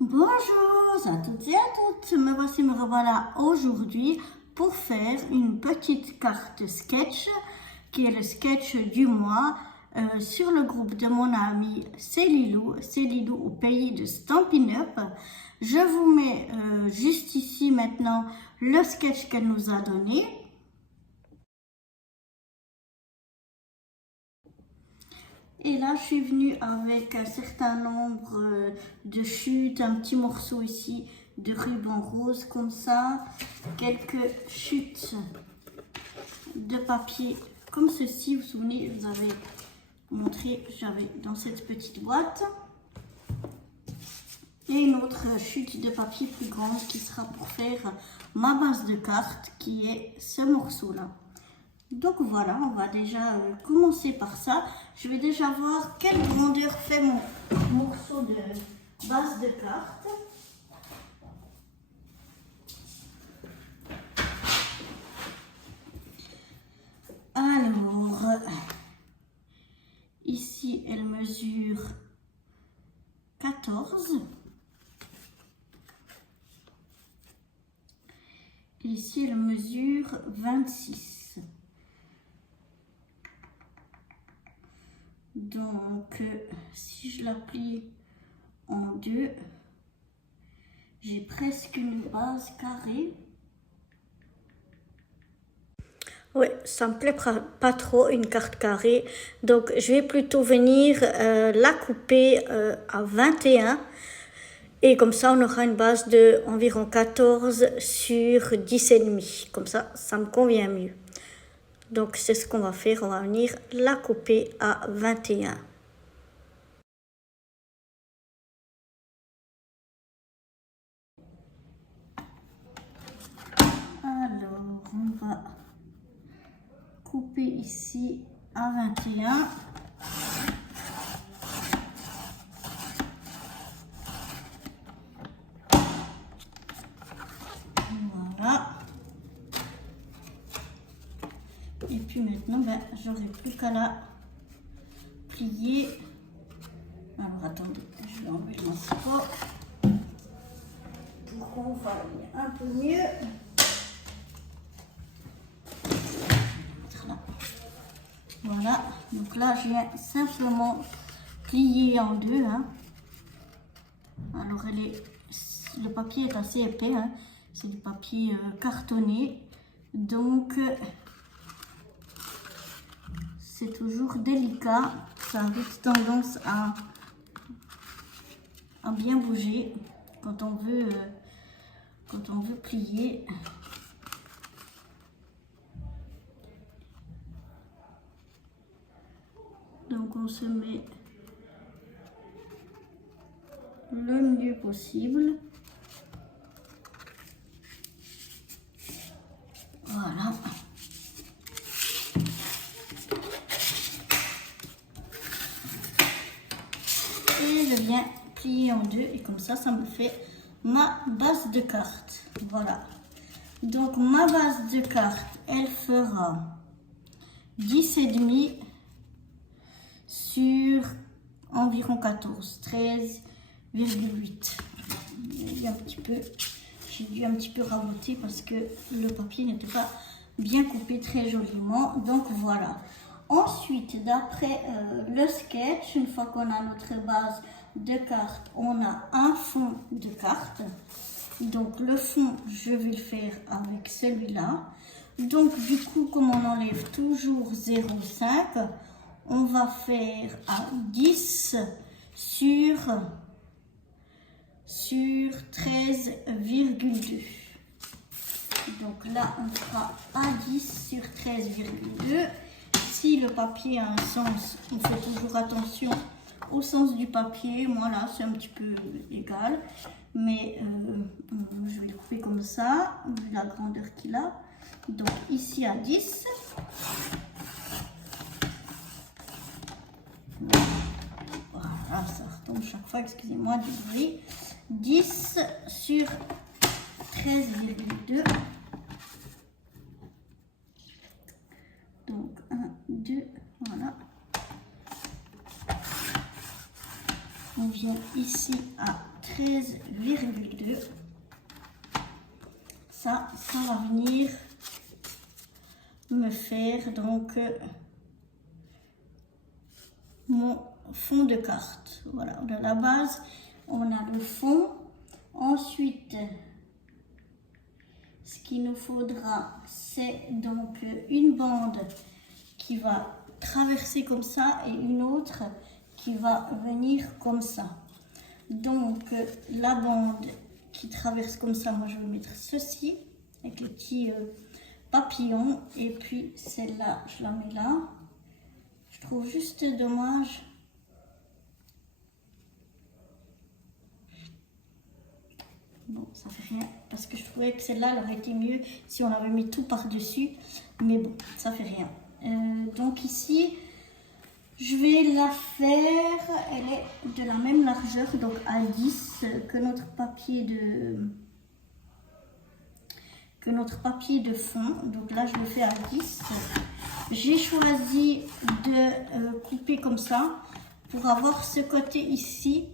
Bonjour à toutes et à toutes, me revoilà aujourd'hui pour faire une petite carte sketch qui est le sketch du mois sur le groupe de mon ami Célilou au pays de Stampin' Up. Je vous mets juste ici maintenant le sketch qu'elle nous a donné. Et là, je suis venue avec un certain nombre de chutes, un petit morceau ici de ruban rose comme ça, quelques chutes de papier comme ceci. Vous vous souvenez, je vous avais montré, j'avais dans cette petite boîte. Et une autre chute de papier plus grande qui sera pour faire ma base de carte, qui est ce morceau-là. Donc voilà, on va déjà commencer par ça. Je vais déjà voir quelle grandeur fait mon morceau de base de carte. Alors, ici elle mesure 14. Et ici elle mesure 26. Donc, si je la plie en deux, j'ai presque une base carrée. Ouais, ça me plaît pas trop une carte carrée, donc je vais plutôt venir la couper à 21 et comme ça on aura une base de environ 14 sur 10,5. Comme ça me convient mieux. Donc c'est ce qu'on va faire, on va venir la couper à 21. Alors, on va couper ici à 21. Voilà. Et puis maintenant, j'aurai plus qu'à la plier. Alors attendez, je vais enlever mon support pour qu'on voit un peu mieux. Voilà, donc là je viens simplement plier en deux. Alors le papier est assez épais, c'est du papier cartonné, donc c'est toujours délicat, ça a vite tendance à bien bouger quand on veut plier. Donc on se met le mieux possible. Voilà. Et je viens plier en deux et comme ça me fait ma base de carte. Voilà. Donc ma base de carte, elle fera 10,5 sur environ 14, 13,8. J'ai dû un petit peu raboter parce que le papier n'était pas bien coupé très joliment. Donc voilà. Ensuite, d'après le sketch, une fois qu'on a notre base de carte, on a un fond de carte. Donc le fond, je vais le faire avec celui-là. Donc du coup, comme on enlève toujours 0,5, on va faire à 10 sur 13,2. Donc là, on fera à 10 sur 13,2. Si le papier a un sens, on fait toujours attention au sens du papier. Moi là, c'est un petit peu égal. Mais je vais le couper comme ça, vu la grandeur qu'il a. Donc ici à 10. Voilà, ça retombe chaque fois, excusez-moi du bruit. 10 sur 13,2. Donc 1, 2, voilà. On vient ici à 13,2. Ça va venir me faire donc mon fond de carte. Voilà, de la base, on a le fond. Ensuite, ce qu'il nous faudra, c'est donc une bande qui va traverser comme ça et une autre qui va venir comme ça. Donc, la bande qui traverse comme ça, moi je vais mettre ceci avec les petits papillons. Et puis celle-là, je la mets là. Je trouve juste dommage. Bon, ça fait rien, parce que je trouvais que celle-là, elle aurait été mieux si on avait mis tout par-dessus. Mais bon, ça fait rien. Donc ici, je vais la faire, elle est de la même largeur, donc à 10 que notre papier de fond. Donc là, je le fais à 10. J'ai choisi de couper comme ça pour avoir ce côté ici,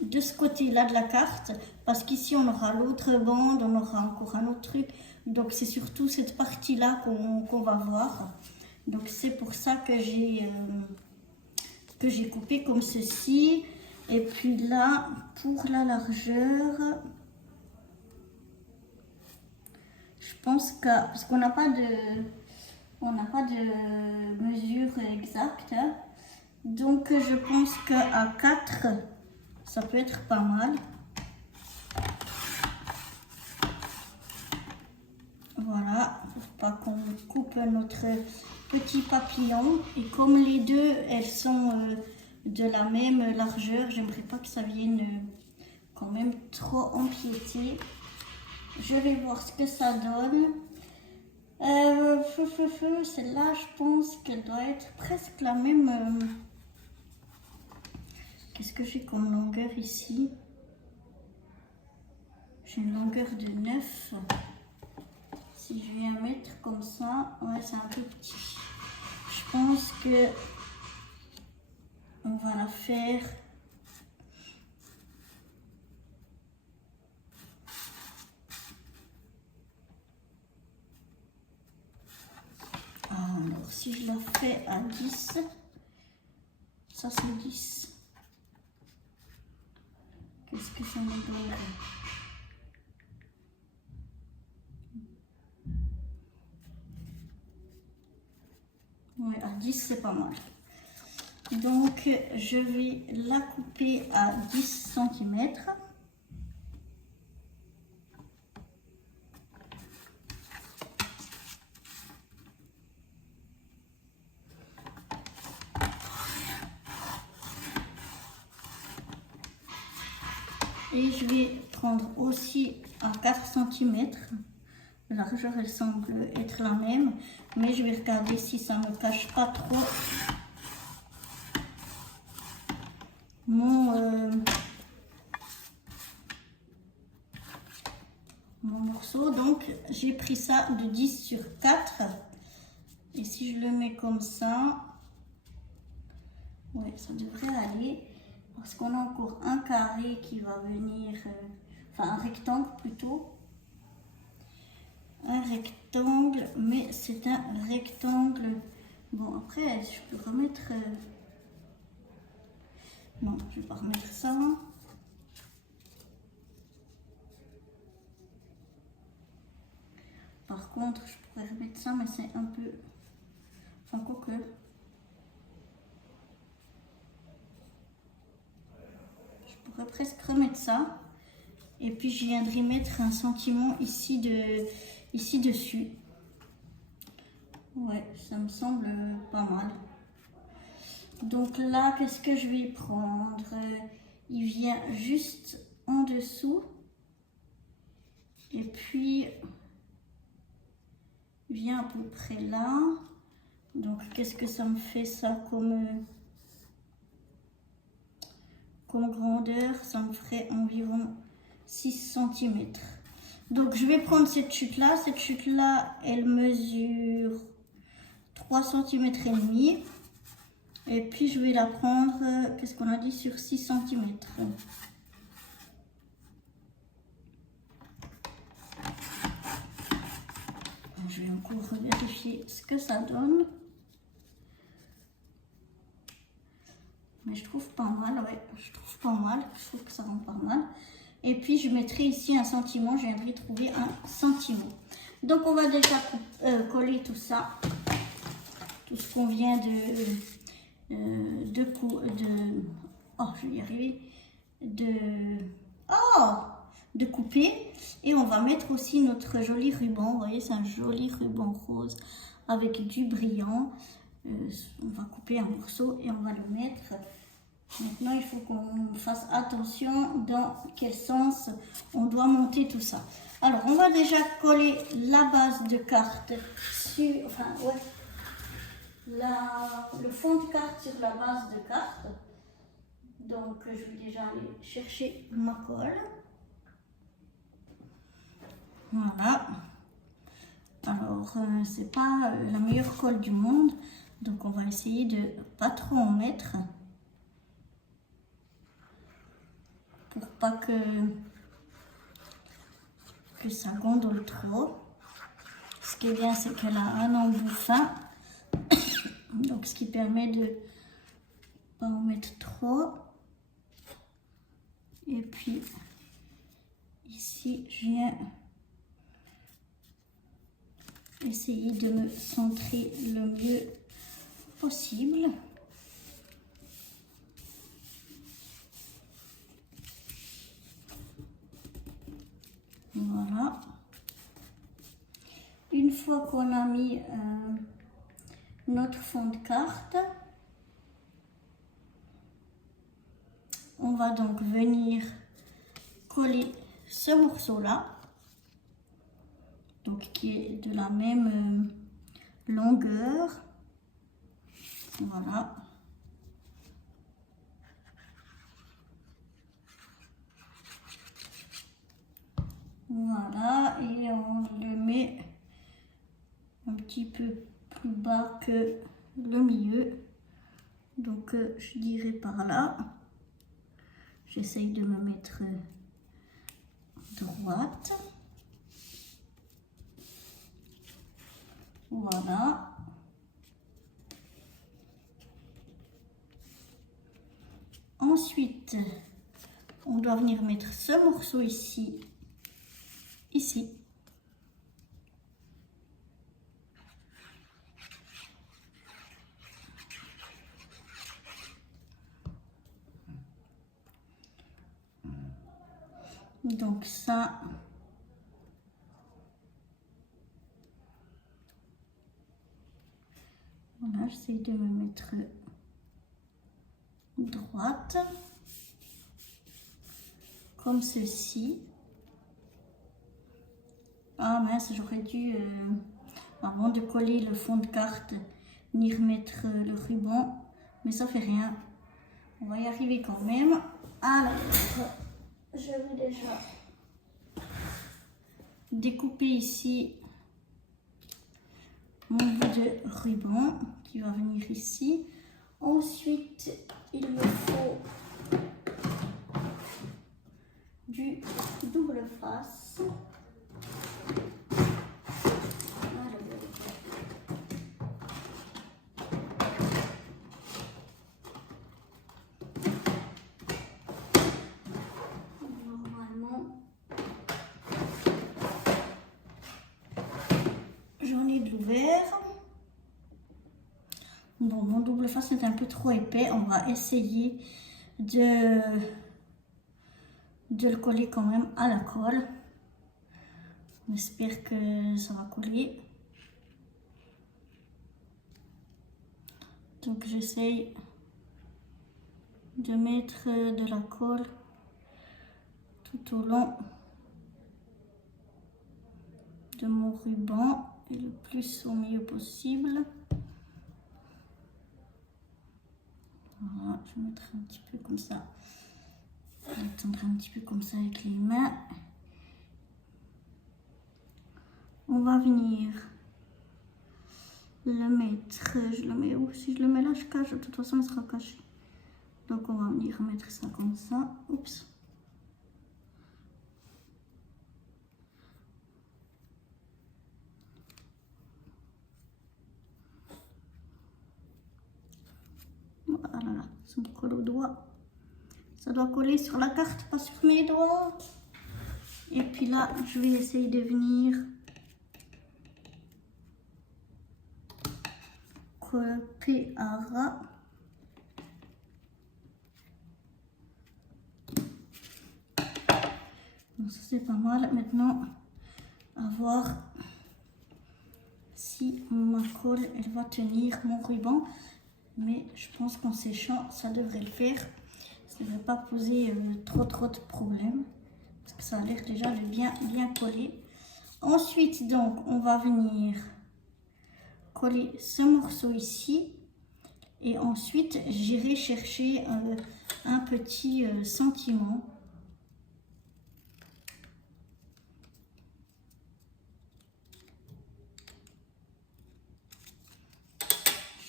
de ce côté-là de la carte, parce qu'ici on aura l'autre bande, on aura encore un autre truc. Donc c'est surtout cette partie-là qu'on va voir. Donc c'est pour ça que j'ai coupé comme ceci. Et puis là, pour la largeur, je pense que, parce qu'on n'a pas de mesure exacte, hein, donc je pense qu'à 4, ça peut être pas mal. Voilà, pour pas qu'on coupe notre petit papillon. Et comme les deux, elles sont de la même largeur, j'aimerais pas que ça vienne quand même trop empiéter. Je vais voir ce que ça donne. Celle-là, je pense qu'elle doit être presque la même. Qu'est-ce que j'ai comme longueur ici? J'ai une longueur de 9. Si je viens mettre comme ça, ouais, c'est un peu petit. Je pense que on va la faire alors si je la fais à 10, ça c'est 10. Qu'est-ce que ça me donne? Ouais, à 10 c'est pas mal. Donc je vais la couper à 10 cm. Et je vais prendre aussi à 4 cm. La largeur, elle semble être la même, mais je vais regarder si ça ne me cache pas trop mon morceau. Donc, j'ai pris ça de 10 sur 4. Et si je le mets comme ça, ouais, ça devrait aller. Parce qu'on a encore un carré qui va venir, enfin un rectangle plutôt. Un rectangle, mais c'est un rectangle. Bon, après, je peux remettre... Non, je vais pas remettre ça. Par contre, je pourrais remettre ça, mais c'est un peu... Enfin, quoique... Je pourrais presque remettre ça. Et puis, je viendrai mettre un sentiment ici dessus. Ouais, ça me semble pas mal. Donc là, qu'est-ce que je vais prendre? Il vient juste en dessous. Et puis, il vient à peu près là. Donc, qu'est-ce que ça me fait ça comme grandeur? Ça me ferait environ 6 cm. Donc, je vais prendre cette chute-là. Cette chute-là, elle mesure 3 cm et demi. Et puis je vais la prendre, qu'est-ce qu'on a dit, sur 6 cm. Je vais encore vérifier ce que ça donne. Mais je trouve pas mal, ouais, je trouve pas mal, je trouve que ça rend pas mal. Et puis je mettrai ici un sentiment, je viendrai trouver un sentiment. Donc on va déjà coller tout ça, tout ce qu'on vient oh je vais y arriver, de couper. Et on va mettre aussi notre joli ruban, vous voyez c'est un joli ruban rose avec du brillant. On va couper un morceau et on va le mettre. Maintenant, il faut qu'on fasse attention dans quel sens on doit monter tout ça. Alors, on va déjà coller la base de carte sur, enfin, ouais, le fond de carte sur la base de carte. Donc, je vais déjà aller chercher ma colle. Voilà. Alors, c'est pas la meilleure colle du monde, donc on va essayer de pas trop en mettre. Pour pas que ça gondole trop. Ce qui est bien, c'est qu'elle a un embout fin, donc ce qui permet de pas en mettre trop. Et puis ici, je viens essayer de me centrer le mieux possible. Voilà. Une fois qu'on a mis notre fond de carte, on va donc venir coller ce morceau-là, donc qui est de la même longueur. Voilà. Voilà, et on le met un petit peu plus bas que le milieu. Donc, je dirais par là. J'essaye de me mettre droite. Voilà. Ensuite, on doit venir mettre ce morceau ici. Ici. Donc ça, voilà, j'essaie de me mettre droite, comme ceci. Ah mince, j'aurais dû, avant de coller le fond de carte, ni remettre le ruban, mais ça fait rien. On va y arriver quand même. Alors, je vais déjà découper ici mon bout de ruban qui va venir ici. Ensuite, il me faut du double face. Normalement, j'en ai de l'ouvert. Bon, mon double face est un peu trop épais. On va essayer de le coller quand même à la colle. On espère que ça va coller. Donc j'essaye de mettre de la colle tout au long de mon ruban et le plus au milieu possible. Voilà, je vais mettre un petit peu comme ça. Je vais étendre un petit peu comme ça avec les mains. On va venir le mettre, je le mets où? Si je le mets là, je cache, de toute façon, il sera caché. Donc, on va venir mettre ça comme ça. Oups. Voilà, ça me colle au doigt. Ça doit coller sur la carte, pas sur mes doigts. Et puis là, je vais essayer de venir coller à ras. Bon, ça c'est pas mal. Maintenant, à voir si ma colle elle va tenir mon ruban. Mais je pense qu'en séchant, ça devrait le faire. Ça ne devrait pas poser trop de problèmes. Parce que ça a l'air déjà de bien coller. Ensuite, donc, on va venir coller ce morceau ici. Et ensuite, j'irai chercher un petit sentiment.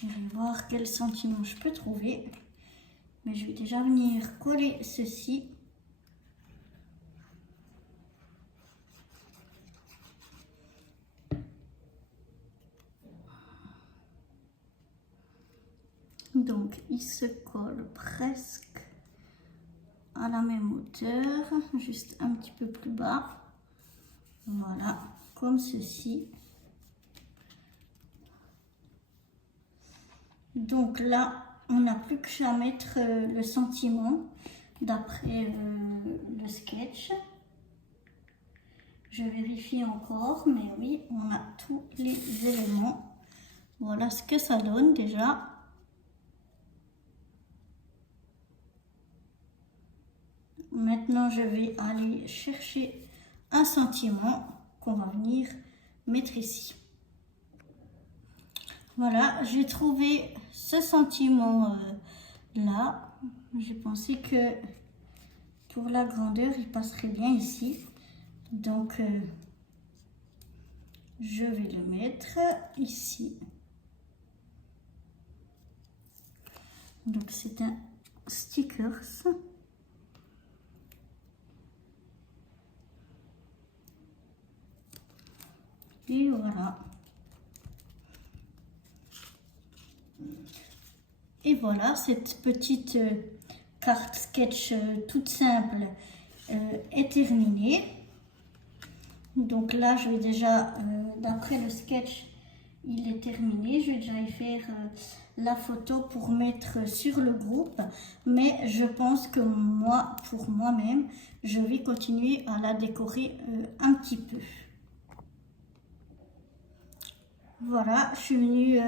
Je vais voir quel sentiment je peux trouver. Mais je vais déjà venir coller ceci. Donc, il se colle presque à la même hauteur, juste un petit peu plus bas. Voilà, comme ceci. Donc là, on n'a plus qu'à mettre le sentiment d'après le sketch. Je vérifie encore, mais oui, on a tous les éléments. Voilà ce que ça donne déjà. Maintenant, je vais aller chercher un sentiment qu'on va venir mettre ici. Voilà, j'ai trouvé ce sentiment là. J'ai pensé que pour la grandeur, il passerait bien ici. Donc, je vais le mettre ici. Donc, c'est un stickers. Et voilà. Et voilà, cette petite carte sketch toute simple est terminée. Donc là, je vais déjà, d'après le sketch, il est terminé. Je vais déjà y faire la photo pour mettre sur le groupe. Mais je pense que moi, pour moi-même, je vais continuer à la décorer un petit peu. Voilà, je suis venue,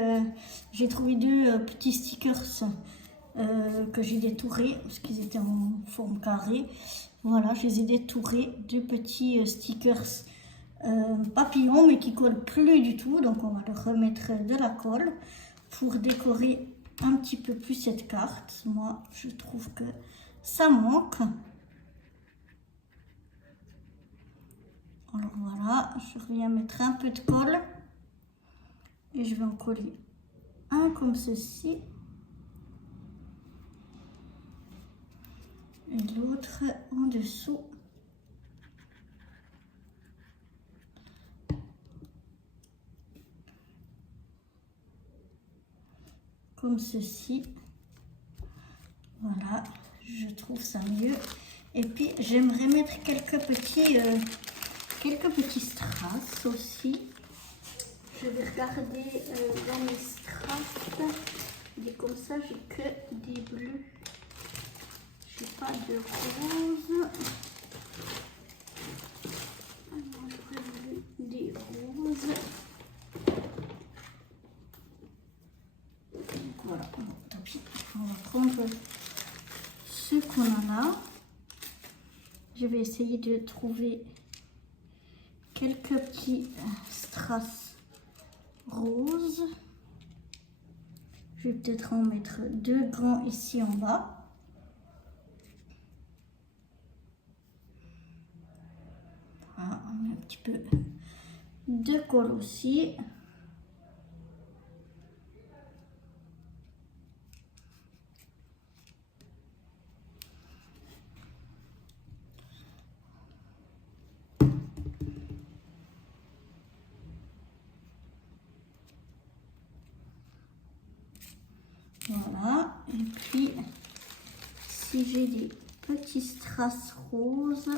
j'ai trouvé deux petits stickers que j'ai détourés parce qu'ils étaient en forme carrée. Voilà, je les ai détourés, deux petits stickers papillons mais qui collent plus du tout. Donc on va leur remettre de la colle pour décorer un petit peu plus cette carte. Moi, je trouve que ça manque. Alors voilà, je reviens mettre un peu de colle. Et je vais en coller un comme ceci. Et l'autre en dessous. Comme ceci. Voilà, je trouve ça mieux. Et puis j'aimerais mettre quelques petits strass aussi. Je vais regarder dans mes strass. Et comme ça, j'ai que des bleus. J'ai pas de rose. Alors, j'aurais voulu des roses. Donc voilà, tant pis. On va prendre ce qu'on a là. Je vais essayer de trouver quelques petits strass rose. Je vais peut-être en mettre deux grands ici en bas. Voilà, on met un petit peu de colle aussi. Et puis, si j'ai des petits strass roses,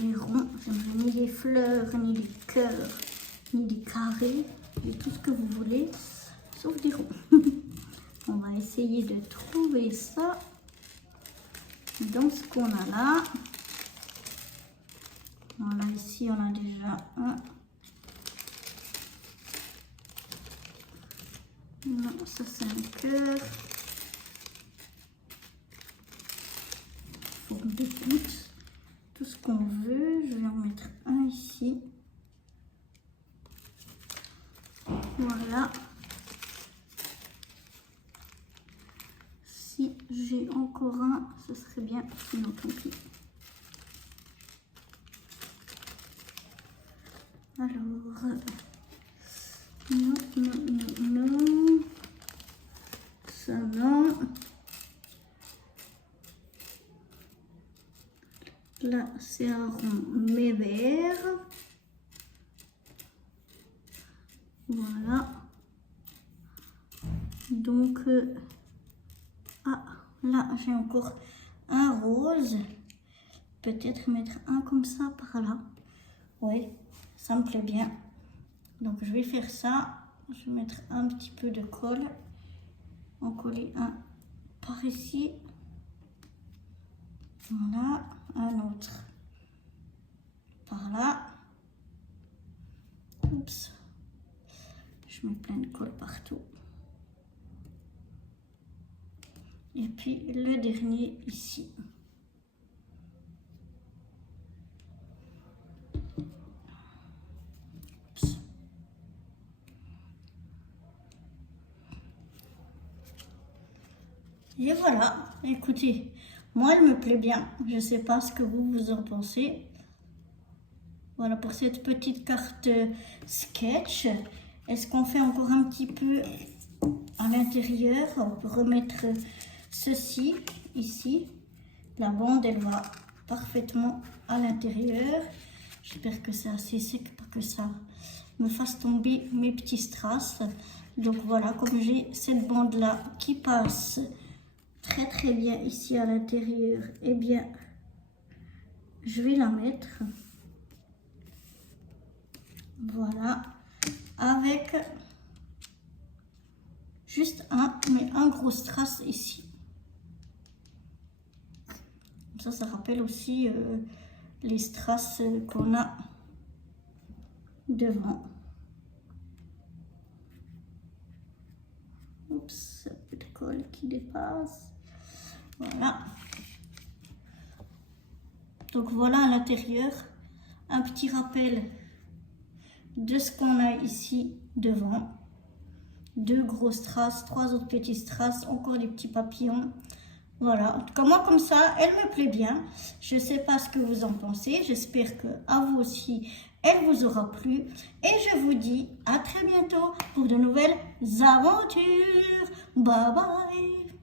les ronds, j'aimerais ni des fleurs, ni des cœurs, ni des carrés, et tout ce que vous voulez, sauf des ronds. On va essayer de trouver ça dans ce qu'on a là. Voilà, ici on a déjà un. Non, ça c'est un cœur. Forme de goutte. Tout ce qu'on veut. Je vais en mettre un ici. Voilà. Si j'ai encore un, ce serait bien. Sinon, tant pis. Alors, non. Ça, non. Là, c'est un rond mais vert. Voilà. Donc, là, j'ai encore un rose. Peut-être mettre un comme ça par là. Oui, ça me plaît bien. Donc, je vais faire ça. Je vais mettre un petit peu de colle. En coller un par ici. Voilà, un autre par là. Oups. Je mets plein de colle partout. Et puis le dernier ici. Oups. Et voilà, écoutez, moi elle me plaît bien. Je ne sais pas ce que vous en pensez. Voilà pour cette petite carte sketch. Est-ce qu'on fait encore un petit peu à l'intérieur? On peut remettre ceci ici. La bande, elle va parfaitement à l'intérieur. J'espère que c'est assez sec pour que ça me fasse tomber mes petits strass. Donc voilà, comme j'ai cette bande là qui passe très bien ici à l'intérieur, eh bien je vais la mettre, voilà, avec juste un gros strass ici. Ça rappelle aussi les strass qu'on a devant. Oups, un peu de colle qui dépasse. Voilà. Donc voilà à l'intérieur, un petit rappel de ce qu'on a ici devant. 2 gros strass, 3 autres petits strass, encore des petits papillons. Voilà, en tout cas moi comme ça, elle me plaît bien. Je ne sais pas ce que vous en pensez. J'espère que à vous aussi, elle vous aura plu. Et je vous dis à très bientôt pour de nouvelles aventures. Bye bye.